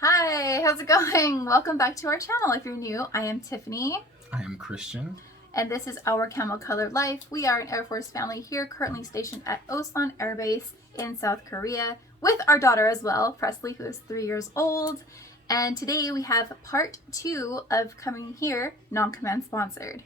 Hi, how's it going? Welcome back to our channel. If you're new, I am Tiffany. I am Christian. And this is our Camo Colored Life. We are an Air Force family here, currently stationed at Osan Air Base in South Korea, with our daughter as well, Presley, who is 3 years old. And today we have part 2 of Coming Here, non-command sponsored.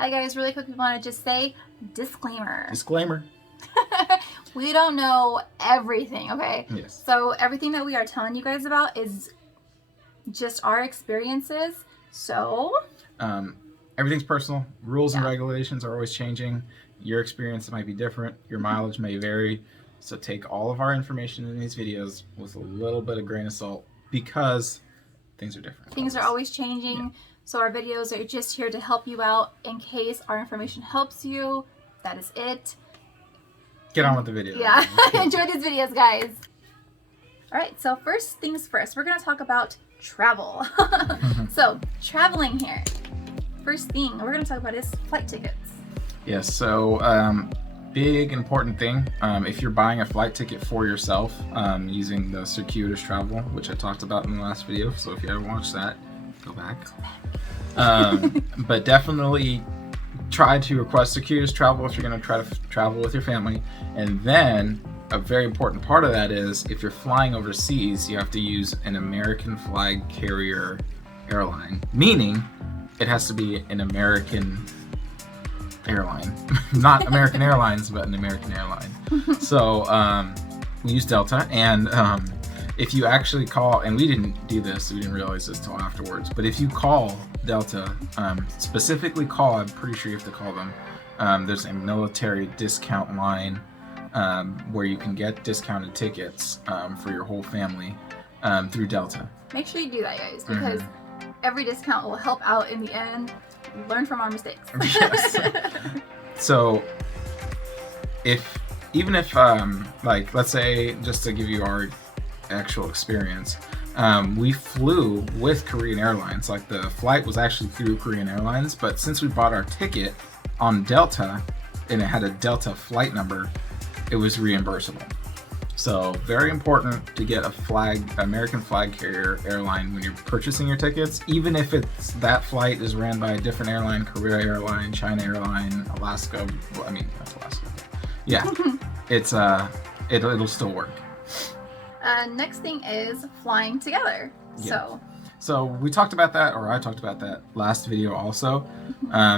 Hi guys, really quick, we want to just say disclaimer. Disclaimer. We don't know everything, okay? Yes. So everything that we are telling you guys about is just our experiences. So everything's personal. Rules and regulations are always changing. Your experience might be different. Your mileage may vary. So take all of our information in these videos with a little bit of grain of salt because things are different. Things are always changing. Yeah. So our videos are just here to help you out in case our information helps you. That is it. Get on with the video. Yeah. Enjoy these videos, guys. All right. So first things first, we're going to talk about travel. So traveling here. First thing we're going to talk about is flight tickets. Yes. So big important thing. If you're buying a flight ticket for yourself using the circuitous travel, which I talked about in the last video. So if you haven't watched that, go back. But definitely try to request circuitous travel if you're going to try to travel with your family. And then a very important part of that is if you're flying overseas, you have to use an American flag carrier airline, meaning it has to be an American airline, not American Airlines, but an American airline. So we use Delta, and if you actually call, and we didn't do this, we didn't realize this till afterwards, but if you call Delta, specifically call, I'm pretty sure you have to call them, there's a military discount line where you can get discounted tickets for your whole family through Delta. Make sure you do that, guys, because every discount will help out in the end. Learn from our mistakes. Yes. So even if like, let's say, just to give you our actual experience, we flew with Korean Airlines. Like, the flight was actually through Korean Airlines, but since we bought our ticket on Delta and it had a Delta flight number, it was reimbursable. So very important to get a American flag carrier airline when you're purchasing your tickets, even if that flight is ran by a different airline, Korea Airline, China Airline, Alaska. Well, I mean, that's Alaska. Yeah, it'll still work. Next thing is flying together. Yeah. So we talked about that, or I talked about that last video also.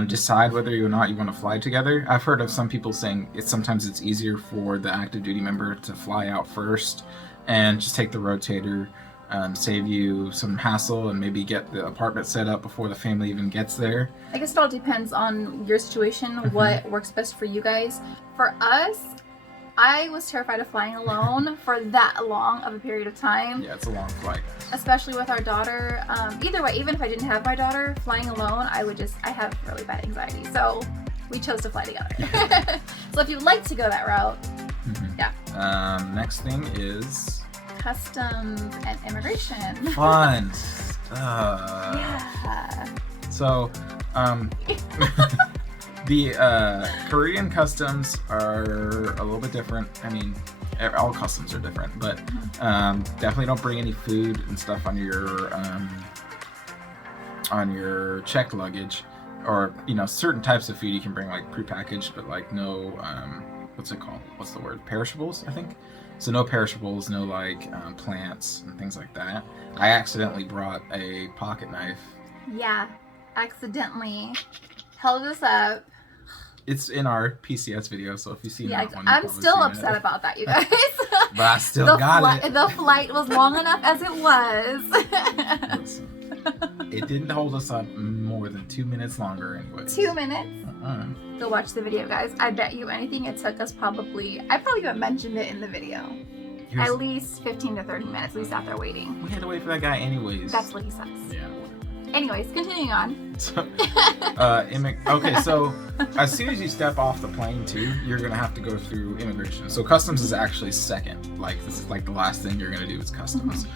Decide whether or not you want to fly together. I've heard of some people saying sometimes it's easier for the active duty member to fly out first and just take the rotator, save you some hassle, and maybe get the apartment set up before the family even gets there. I guess it all depends on your situation, what works best for you guys. For us, I was terrified of flying alone for that long of a period of time. Yeah, it's a long flight. Especially with our daughter. Either way, even if I didn't have my daughter, flying alone, I have really bad anxiety. So we chose to fly together. Yeah. So if you'd like to go that route, yeah. Next thing is customs and immigration. Fun. Yeah. So, the Korean customs are a little bit different. I mean, all customs are different, but definitely don't bring any food and stuff on your checked luggage, or certain types of food you can bring, like prepackaged, but like no what's it called? What's the word? Perishables, I think. So no perishables, no like plants and things like that. I accidentally brought a pocket knife. Yeah, accidentally held this up. It's in our PCS video, so if you see that one, I'm still upset about that, you guys. But I still got it. The flight was long enough as it was. It didn't hold us up more than 2 minutes longer anyway. 2 minutes? Go watch the video, guys. I bet you anything it took us I probably even mentioned it in the video. At least 15 to 30 minutes, we sat there waiting. We had to wait for that guy anyways. That's what he says. Yeah. Anyways, continuing on. So, okay, so as soon as you step off the plane too, you're gonna have to go through immigration. So customs is actually second. Like this is like the last thing you're gonna do is customs.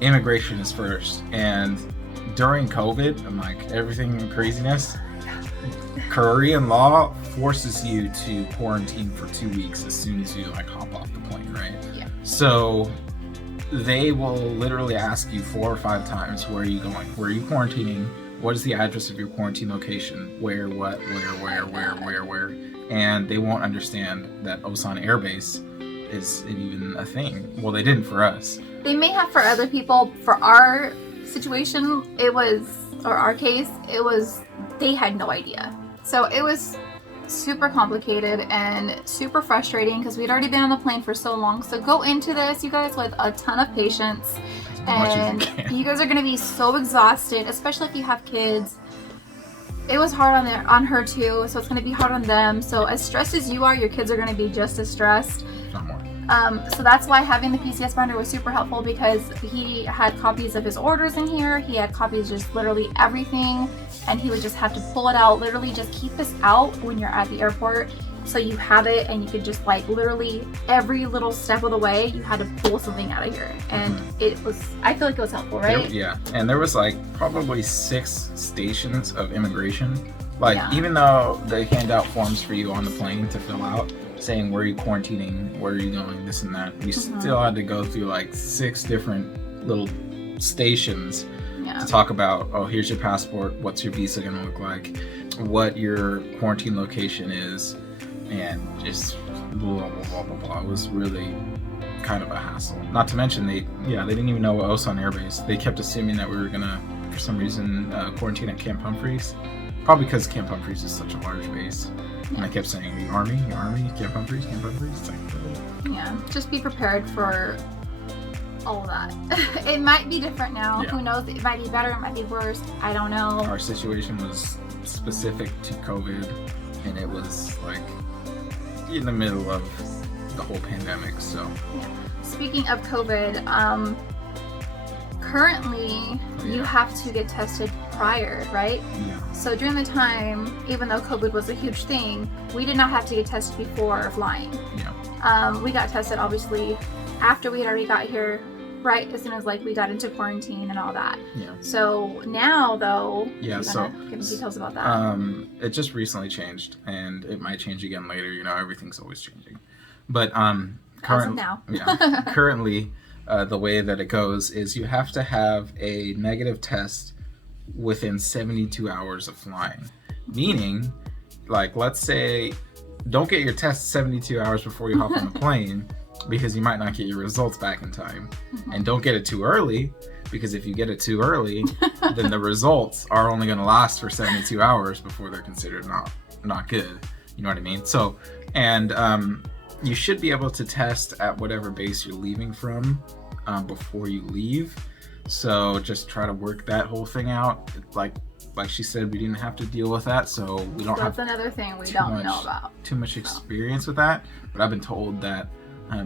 Immigration is first. And during COVID and like everything craziness, Korean law forces you to quarantine for 2 weeks as soon as you like hop off the plane, right? Yeah. So they will literally ask you 4 or 5 times, where are you going? Where are you quarantining? What is the address of your quarantine location? Where, what, where? And they won't understand that Osan Air Base is even a thing. Well, they didn't for us. They may have for other people. For our situation, our case, they had no idea. So it was super complicated and super frustrating because we'd already been on the plane for so long. So go into this, you guys, with a ton of patience, and you guys are going to be so exhausted, especially if you have kids. It was hard on her too, so it's going to be hard on them. So as stressed as you are, your kids are going to be just as stressed. Not more. So that's why having the PCS binder was super helpful, because he had copies of his orders in here. He had copies of just literally everything, and he would just have to pull it out. Literally just keep this out when you're at the airport, so you have it and you could just like literally every little step of the way you had to pull something out of here. And I feel like it was helpful, right? Yeah, and there was like probably 6 stations of immigration. Like even though they hand out forms for you on the plane to fill out, saying where are you quarantining, where are you going, this and that, we still had to go through like 6 different little stations to talk about, oh, here's your passport, what's your visa gonna look like, what your quarantine location is, and just blah blah blah blah blah. It was really kind of a hassle. Not to mention they didn't even know Osan Air Base. They kept assuming that we were gonna, for some reason, quarantine at Camp Humphreys. Probably because Camp Humphreys is such a large base. And I kept saying, the Army, Camp Humphreys. It's like, yeah, just be prepared for all of that. It might be different now. Yeah. Who knows? It might be better, it might be worse. I don't know. Our situation was specific to COVID, and it was like in the middle of the whole pandemic, so. Yeah. Speaking of COVID, currently you have to get tested prior, right? Yeah. So during the time, even though COVID was a huge thing, we did not have to get tested before flying. Yeah. We got tested obviously after we had already got here, right as soon as like we got into quarantine and all that. Yeah. So now though, so give me details about that. It just recently changed, and it might change again later. You know, everything's always changing. But currently, the way that it goes is you have to have a negative test within 72 hours of flying. Meaning, like, let's say, don't get your test 72 hours before you hop on the plane, because you might not get your results back in time. And don't get it too early, because if you get it too early, then the results are only going to last for 72 hours before they're considered not good. You know what I mean? So, and you should be able to test at whatever base you're leaving from before you leave. So just try to work that whole thing out. Like she said, we didn't have to deal with that, so we don't have. That's another thing we don't know about. Too much experience with that, but I've been told that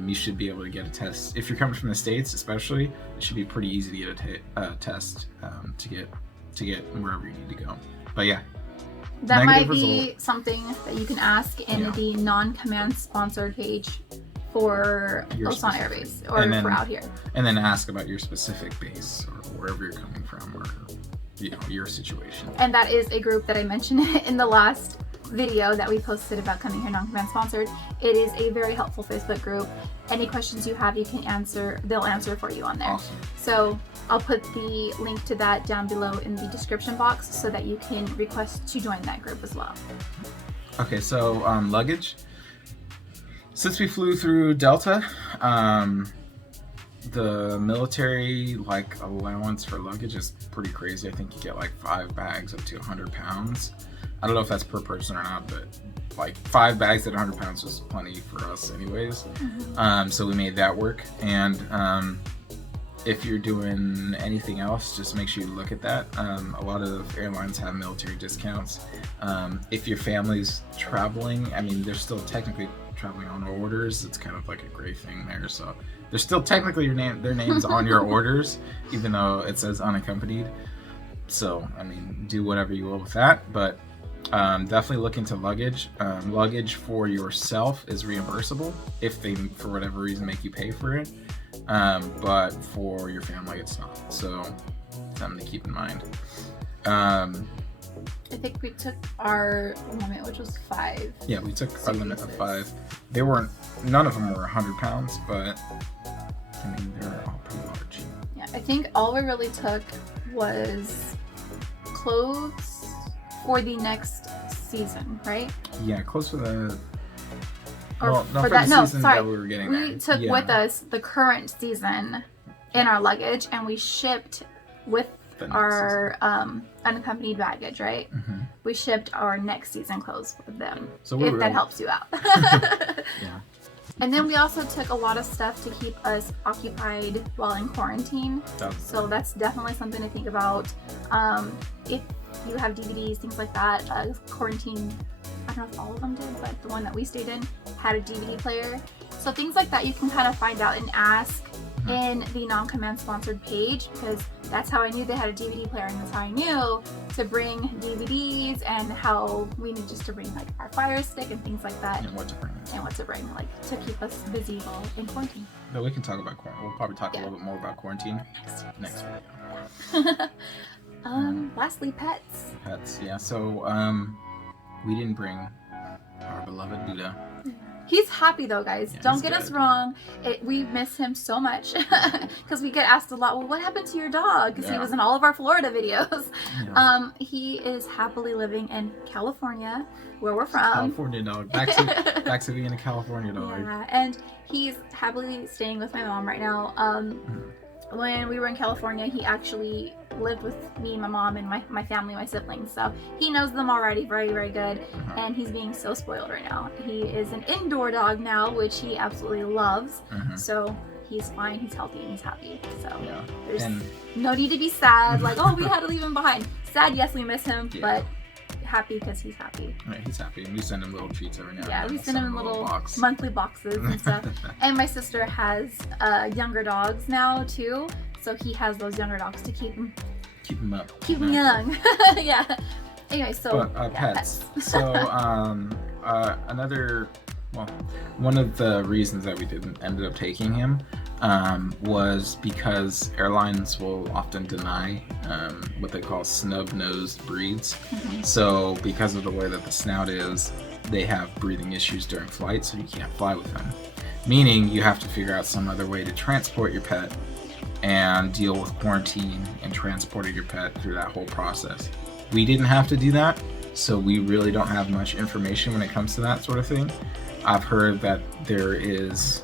you should be able to get a test. If you're coming from the States, especially, it should be pretty easy to get a test to get wherever you need to go. But yeah. That might be something that you can ask in the non-command sponsored page for Osan Air Base or for out here. And then ask about your specific base or wherever you're coming from, or your situation. And that is a group that I mentioned in the last video that we posted about coming here non-command sponsored. It is a very helpful Facebook group. Any questions you have, you can answer. They'll answer for you on there. Awesome. So I'll put the link to that down below in the description box so that you can request to join that group as well. Okay, so luggage. Since we flew through Delta, the military allowance for luggage is pretty crazy. I think you get like 5 bags up to 100 pounds. I don't know if that's per person or not, but like 5 bags at 100 pounds was plenty for us anyways. So we made that work, and if you're doing anything else, just make sure you look at that. A lot of airlines have military discounts. If your family's traveling, I mean, they're still technically traveling on orders. It's kind of like a gray thing there. So there's still technically their names on your orders, even though it says unaccompanied. So, I mean, do whatever you will with that. But definitely look into luggage. Luggage for yourself is reimbursable if they, for whatever reason, make you pay for it. But for your family, it's not. So something to keep in mind. I think we took our limit, which was 5. Yeah, we took our limit of 5. They weren't, none of them were 100 pounds, but I mean, they're all pretty large. Yeah, I think all we really took was clothes for the next season, right? Yeah, close to the. Or well, no, for for that, the no, season sorry. that we were getting We there. took Yeah. with us the current season in our luggage, and we shipped with The next our unaccompanied baggage, right? Mhm. We shipped our next season clothes with them, So we if were that really- helps you out. Yeah. And then we also took a lot of stuff to keep us occupied while in quarantine. So that's definitely something to think about. If you have DVDs, things like that, quarantine, I don't know if all of them did, but the one that we stayed in had a DVD player. So things like that you can kind of find out and ask in the non-command sponsored page, because that's how I knew they had a DVD player, and that's how I knew to bring DVDs, and how we need just to bring like our Fire Stick and things like that, And what to bring. and what to bring, like to keep us busy while in quarantine. But we can talk about quarantine. We'll probably talk a little bit more about quarantine next video. Lastly, pets. Pets, yeah. So we didn't bring our beloved Buddha. He's happy though, guys. Yeah, Don't he's get us good. wrong. We miss him so much because we get asked a lot, well, what happened to your dog? Because he Yeah. was in all of our Florida videos. Yeah. He is happily living in California, where we're from. California dog. Back to being a California dog. Yeah, and he's happily staying with my mom right now. When we were in California, he actually lived with me, my mom, and my family, my siblings. So he knows them already very, very good. And he's being so spoiled right now. He is an indoor dog now, which he absolutely loves. So he's fine, he's healthy, and he's happy. So Yeah. there's And no need to be sad, like, oh, we had to leave him behind. Sad, yes, we miss him, Yeah. but happy because he's happy. right, he's happy. And we send him little treats every now and Yeah, then. we send him little box. monthly boxes and stuff. And my sister has younger dogs now too, so he has those younger dogs to keep him Keep him up. young. Yeah. Anyway, so But yeah, pets. So one of the reasons that we didn't ended up taking him was because airlines will often deny what they call snub-nosed breeds. So because of the way that the snout is, they have breathing issues during flight, so you can't fly with them. Meaning you have to figure out some other way to transport your pet and deal with quarantine and transporting your pet through that whole process. We didn't have to do that, so we really don't have much information when it comes to that sort of thing. I've heard that there is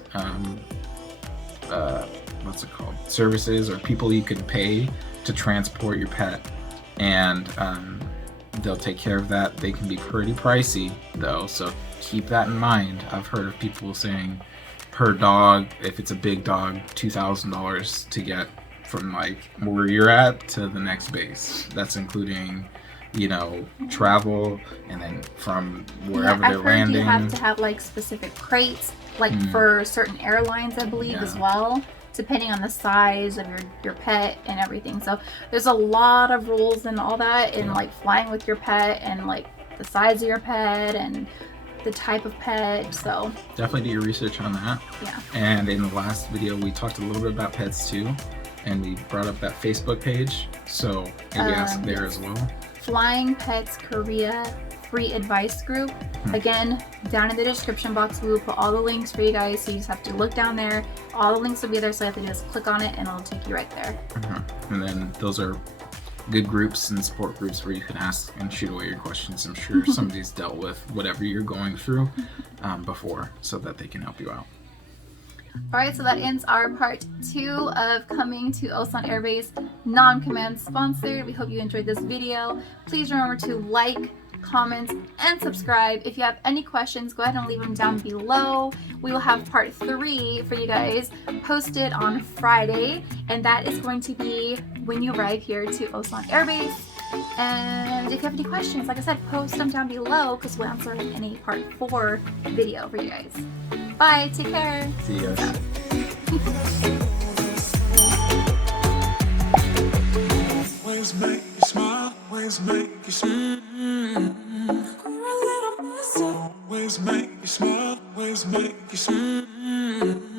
services or people you can pay to transport your pet, and they'll take care of that. They can be pretty pricey though, so keep that in mind. I've heard of people saying per dog, if it's a big dog, $2,000 to get from like where you're at to the next base. That's including, travel, and then from wherever they're I've heard landing. you have to have like specific crates, like for certain airlines, I believe, as well, depending on the size of your pet and everything. So there's a lot of rules and all that, and like flying with your pet, and like the size of your pet and the type of pet. So Definitely do your research on that. yeah. And in the last video, we talked a little bit about pets too, and we brought up that Facebook page. So maybe ask there as well. Flying Pets Korea free advice group. Again, down in the description box, we will put all the links for you guys, so you just have to look down there. All the links will be there, so you have to just click on it and it'll take you right there. And then those are good groups and support groups where you can ask and shoot away your questions. I'm sure somebody's dealt with whatever you're going through before, so that they can help you out. Alright, so that ends our part 2 of coming to Osan Air Base non-command sponsored. We hope you enjoyed this video. Please remember to like, comment, and subscribe. If you have any questions, go ahead and leave them down below. We will have part 3 for you guys posted on Friday, and that is going to be when you arrive here to Osan Air Base. And if you have any questions, like I said, post them down below because we'll answer them in a part 4 video for you guys. Bye, take care. See you guys. Ways make you smile, ways make you smile. Ways make you smile, ways make you smile.